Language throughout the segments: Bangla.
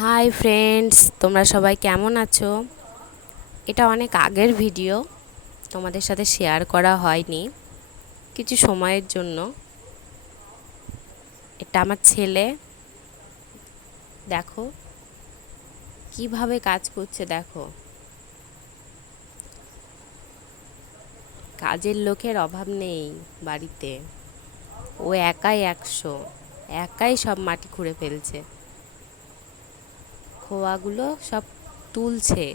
হাই ফ্রেন্ডস, তোমরা সবাই কেমন আছো? এটা অনেক আগের ভিডিও, তোমাদের সাথে শেয়ার করা হয়নি কিছু সময়ের জন্য। এটা আমার ছেলে, দেখো কিভাবে কাজ করছে। দেখো, কাজের লোকের অভাব নেই বাড়িতে। ও একাই 100, একাই সব মাটি খুঁড়ে ফেলছে। খোয়াগুলো সব তুলছে,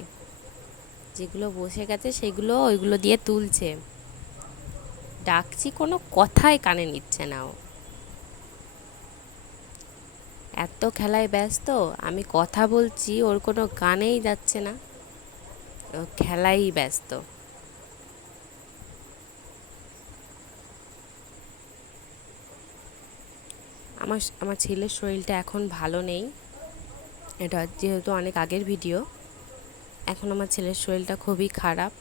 যেগুলো বসে গেছে সেগুলো ওইগুলো দিয়ে তুলছে। ডাকছি, কোনো কথাই কানে নিচ্ছে না ও। এত খেলায় ব্যস্ত, আমি কথা বলছি ওর কোনো কানেই যাচ্ছে না, ও খেলাই ব্যস্ত। আমার আমার ছেলের শরীরটা এখন ভালো নেই। এটা যেহেতু অনেক আগের ভিডিও, এখন আমার ছেলের শরীরটা খুবই খারাপ,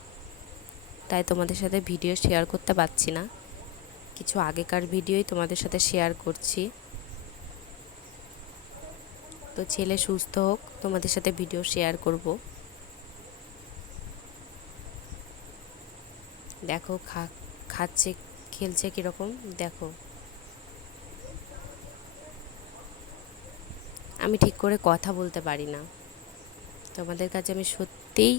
তাই তোমাদের সাথে ভিডিও শেয়ার করতে পারছি না। কিছু আগেকার ভিডিওই তোমাদের সাথে শেয়ার করছি। তো ছেলে সুস্থ হোক, তোমাদের সাথে ভিডিও শেয়ার করব। দেখো খাচ্ছে, খেলছে কীরকম দেখো। আমি ঠিক করে কথা বলতে পারি না, তোমাদের কাছে আমি সত্যিই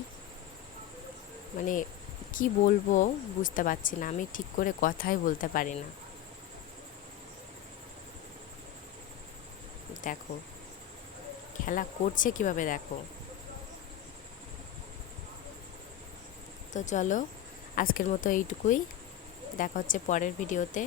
মানে কি বলবো বুঝতে পারছি না। আমি ঠিক করে কথাই বলতে পারি না। দেখো খেলা করছে কিভাবে, দেখো। তো চলো, আজকের মতো এইটুকুই। দেখা হচ্ছে পরের ভিডিওতে।